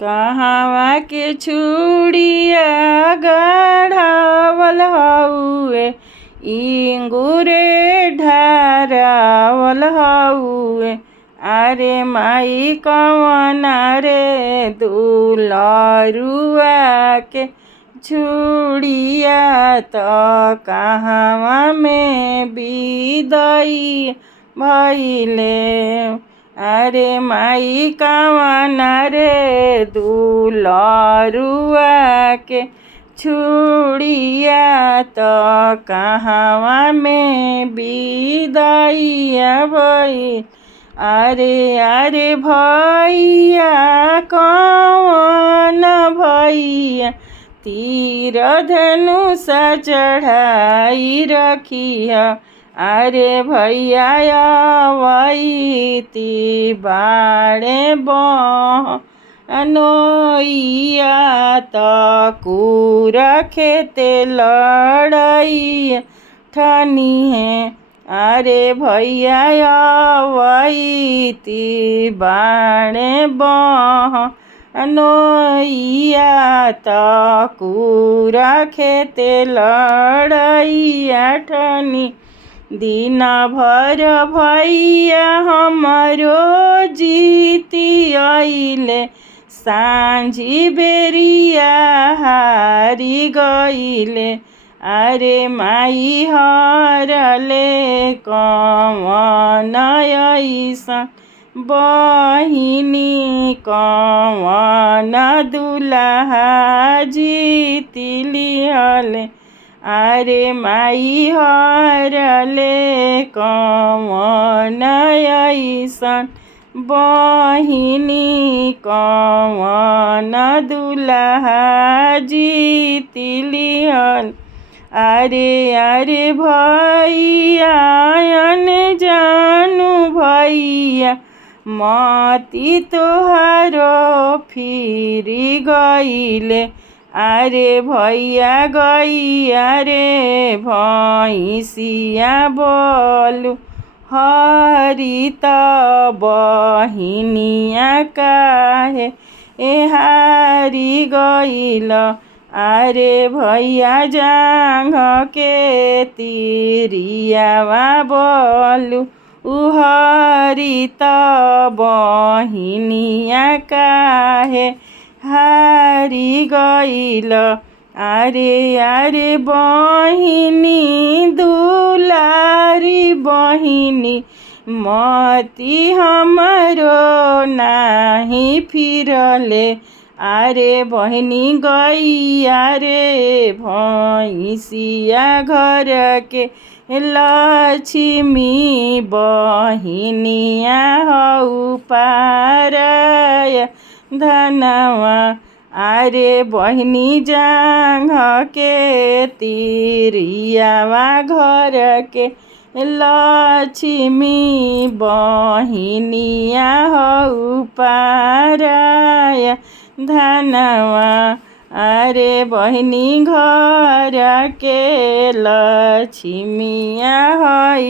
कहवा के चूड़िया गढ़ावल हउए, इंगूरे ढारावल हउए। अरे माई कवना रे दुलरुआ के चूड़िया त कहवा में बिदई भइले। अरे माई कवना रे दुलरुआ के चूड़िया त कहवा में बिदइया भइल। अरे भैया कौन भैया तीर धनुष चढ़ाई रखिया। अरे भैया अवैती बाड़े बनोइया त कूर खेते लड़ैया ठनी है। अरे भैया अवैती बाड़े बनोइया त कूर खेते लड़ैया ठनी। दिन भर भैया हमरो जीती अइले, सांझी बेरिया हारी गइले। अरे माई हरले कवन अइसन बहिनी, कवन दुल्हा जीती लिहले। अरे माई हरले कवन अइसन बहिनी, कवन दुल्हा जीती लिहल। अरे भैया अनजानु भैया मती तोहारो फिरी गइले। अरे भैया गैया रे भैंसिया बोलू हरी त बहिनिया काहे हारी गइल। अरे भैया जांघ के तिरियावा बोलू हरी त बहिनिया काहे हारी गइल। अरे बहिनी दुलारी बहिनी मती हमरो नाही फिरले। अरे बहिनी गैया रे भैंसिया घर के लक्ष्मी, बहिनिया हऊ पारया धनवा। अरे बहिनी जांघ के तिरियावा घर के लक्ष्मी, बहिनिया हऊ पारया धनवा। अरे बहिनी घर के लक्ष्मिया हई।